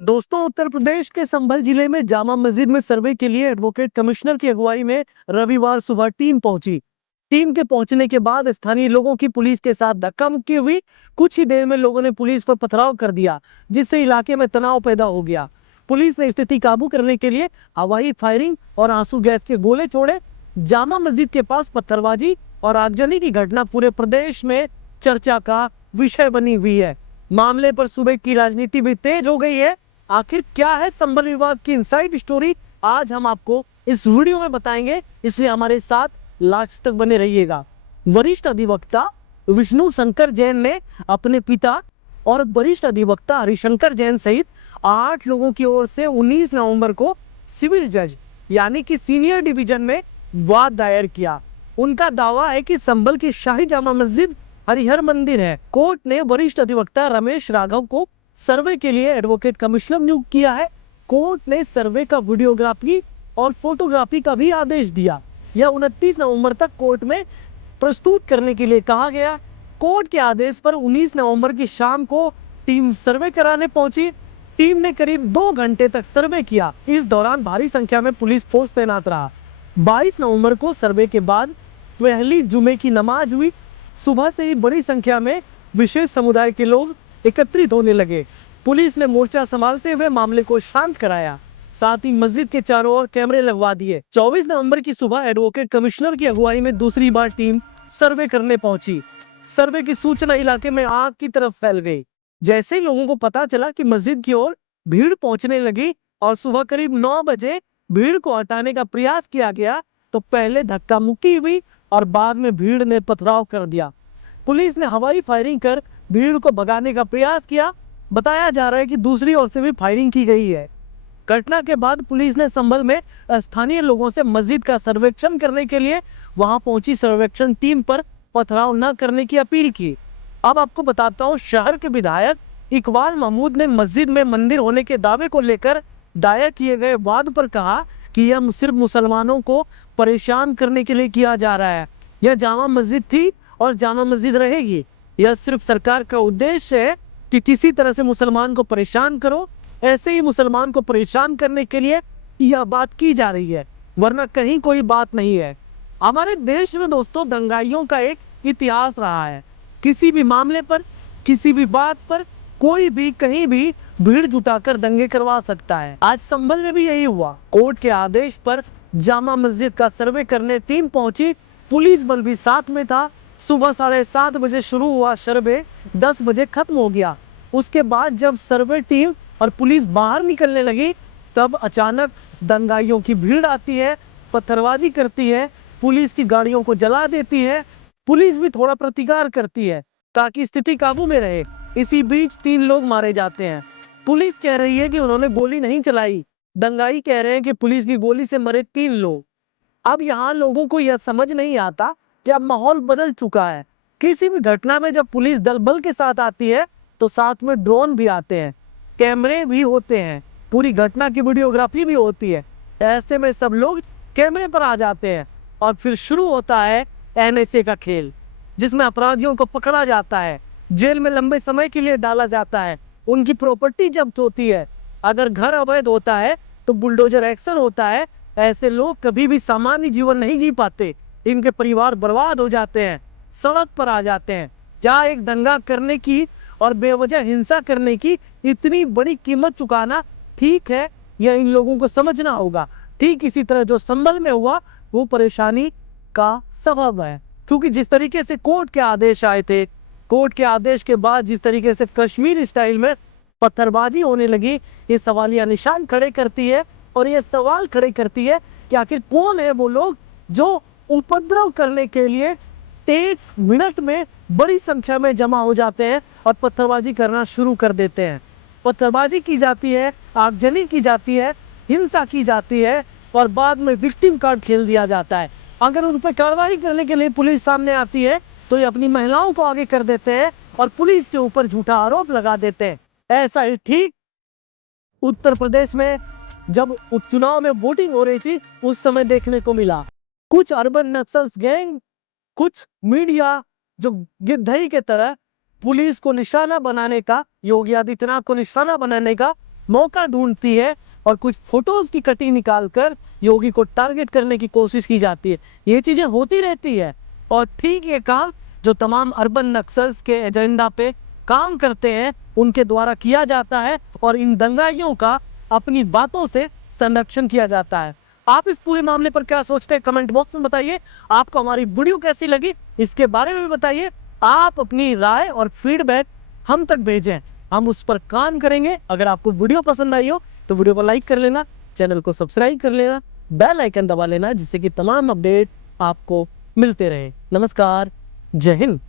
दोस्तों, उत्तर प्रदेश के संभल जिले में जामा मस्जिद में सर्वे के लिए एडवोकेट कमिश्नर की अगुवाई में रविवार सुबह टीम पहुंची। टीम के पहुंचने के बाद स्थानीय लोगों की पुलिस के साथ धक्का मुक्की हुई। कुछ ही देर में लोगों ने पुलिस पर पथराव कर दिया, जिससे इलाके में तनाव पैदा हो गया। पुलिस ने स्थिति काबू करने के लिए हवाई फायरिंग और आंसू गैस के गोले छोड़े। जामा मस्जिद के पास पत्थरबाजी और आगजनी की घटना पूरे प्रदेश में चर्चा का विषय बनी हुई है। मामले पर सूबे की राजनीति भी तेज हो गई है। आखिर क्या है संबल विवाद की इनसाइड स्टोरी, आज हम आपको इस वीडियो में बताएंगे, इसलिए हमारे साथ लास्ट तक बने रहिएगा। वरिष्ठ अधिवक्ता विष्णु शंकर जैन ने अपने पिता और वरिष्ठ अधिवक्ता हरिशंकर जैन सहित 8 लोगों की ओर से 19 नवंबर को सिविल जज यानी कि सीनियर डिवीजन में वाद दायर किया। उनका दावा है कि संभल की शाही जामा मस्जिद हरिहर मंदिर है। कोर्ट ने वरिष्ठ अधिवक्ता रमेश राघव को सर्वे के लिए एडवोकेट कमिश्नर नियुक्त किया है। कोर्ट ने सर्वे का वीडियोग्राफी और फोटोग्राफी का भी आदेश दिया। यह 29 नवंबर तक कोर्ट में प्रस्तुत करने के लिए कहा गया। कोर्ट के आदेश पर 19 नवंबर की शाम को टीम सर्वे कराने पहुंची। टीम ने करीब 2 घंटे तक सर्वे किया। इस दौरान भारी संख्या में पुलिस फोर्स तैनात रहा। 22 नवंबर को सर्वे के बाद पहली जुमे की नमाज हुई। सुबह से ही बड़ी संख्या में विशेष समुदाय के लोग एकत्रित होने लगे। पुलिस ने मोर्चा संभालते हुए मामले को शांत कराया, साथ ही मस्जिद के चारों ओर कैमरे लगवा दिए। 24 नवंबर की सुबह एडवोकेट कमिश्नर की अगुवाई में दूसरी बार टीम सर्वे करने पहुंची। सर्वे की सूचना इलाके में आग की तरफ फैल गई। जैसे ही लोगों को पता चला कि मस्जिद की ओर भीड़ पहुंचने लगी और सुबह करीब 9 बजे भीड़ को हटाने का प्रयास किया गया, तो पहले धक्का मुक्की हुई और बाद में भीड़ ने पथराव कर दिया। पुलिस ने हवाई फायरिंग कर भीड़ को भगाने का प्रयास किया। बताया जा रहा है कि दूसरी ओर से भी फायरिंग की गई है। घटना के बाद पुलिस ने संभल में स्थानीय लोगों से मस्जिद का सर्वेक्षण करने के लिए वहां पहुंची सर्वेक्षण टीम पर पथराव न करने की अपील की। अब आपको बताता हूं, शहर के विधायक इकबाल महमूद ने मस्जिद में मंदिर होने के दावे को लेकर दायर किए गए वाद पर कहा कि यह सिर्फ मुसलमानों को परेशान करने के लिए किया जा रहा है। यह जामा मस्जिद थी और जामा मस्जिद रहेगी। यह सिर्फ सरकार का उद्देश्य है कि किसी तरह से मुसलमान को परेशान करो। ऐसे ही मुसलमान को परेशान करने के लिए यह बात की जा रही है, वरना कहीं कोई बात नहीं है। हमारे देश में दोस्तों दंगाइयों का एक इतिहास रहा है। किसी भी मामले पर, किसी भी बात पर कोई भी कहीं भी भीड़ जुटाकर दंगे करवा सकता है। आज संभल में भी यही हुआ। कोर्ट के आदेश पर जामा मस्जिद का सर्वे करने टीम पहुंची। पुलिस बल भी साथ में था। सुबह 7:30 बजे शुरू हुआ सर्वे, 10 बजे खत्म हो गया। उसके बाद जब सर्वे टीम और पुलिस बाहर निकलने लगी, तब अचानक दंगाइयों की भीड़ आती है, पत्थरबाजी करती है, पुलिस की गाड़ियों को जला देती है। पुलिस भी थोड़ा प्रतिकार करती है ताकि स्थिति काबू में रहे। इसी बीच 3 लोग मारे जाते हैं। पुलिस कह रही है कि उन्होंने गोली नहीं चलाई। दंगाई कह रहे हैं कि पुलिस की गोली से मरे 3 लोग। अब यहाँ लोगों को यह समझ नहीं आता कि अब माहौल बदल चुका है। किसी भी घटना में जब पुलिस दल बल के साथ आती है, तो साथ में ड्रोन भी आते हैं, कैमरे भी होते हैं, पूरी घटना की वीडियोग्राफी भी होती है। ऐसे में सब लोग कैमरे पर आ जाते हैं और फिर शुरू होता है एनएसए का खेल, जिसमें अपराधियों को पकड़ा जाता है, जेल में लंबे समय के लिए डाला जाता है, उनकी प्रॉपर्टी जब्त होती है। अगर घर अवैध होता है तो बुलडोजर एक्शन होता है। ऐसे लोग कभी भी सामान्य जीवन नहीं जी पाते। इनके परिवार बर्बाद हो जाते हैं, सड़क पर आ जाते हैं। जहाँ एक दंगा करने की और बेवजह हिंसा करने की इतनी बड़ी कीमत चुकाना ठीक है, यह इन लोगों को समझना होगा। ठीक इसी तरह जो संभल में हुआ वो परेशानी का सबब है, क्योंकि जिस तरीके से कोर्ट के आदेश आए थे, कोर्ट के आदेश के बाद जिस तरीके से कश्मीर स्टाइल में पत्थरबाजी होने लगी, ये सवालिया निशान खड़े करती है। और ये सवाल खड़े करती है कि आखिर कौन है वो लोग जो उपद्रव करने के लिए 1 मिनट में बड़ी संख्या में जमा हो जाते हैं और पत्थरबाजी करना शुरू कर देते हैं। पत्थरबाजी की जाती है, आगजनी की जाती है, हिंसा की जाती है और बाद में विक्टिम कार्ड खेल दिया जाता है। अगर उन पर कार्रवाई करने के लिए पुलिस सामने आती है, तो ये अपनी महिलाओं को आगे कर देते हैं और पुलिस के ऊपर झूठा आरोप लगा देते हैं। ऐसा ही ठीक उत्तर प्रदेश में जब उपचुनाव में वोटिंग हो रही थी, उस समय देखने को मिला। कुछ अर्बन नक्सल्स गैंग, कुछ मीडिया जो गिद्धई के तरह पुलिस को निशाना बनाने का, योगी आदित्यनाथ को निशाना बनाने का मौका ढूंढती है और कुछ फोटोज की कटिंग निकालकर योगी को टारगेट करने की कोशिश की जाती है। ये चीजें होती रहती है और ठीक ये काम जो तमाम अर्बन नक्सल्स के एजेंडा पे काम करते हैं उनके द्वारा किया जाता है और इन दंगाइयों का अपनी बातों से संरक्षण किया जाता है। आप इस पूरे मामले पर क्या सोचते हैं कमेंट बॉक्स में बताइए। आपको हमारी वीडियो कैसी लगी इसके बारे में भी बताइए। आप अपनी राय और फीडबैक हम तक भेजें, हम उस पर काम करेंगे। अगर आपको वीडियो पसंद आई हो तो वीडियो को लाइक कर लेना, चैनल को सब्सक्राइब कर लेना, बेल आइकन दबा लेना जिससे कि तमाम अपडेट आपको मिलते रहे। नमस्कार, जय हिंद।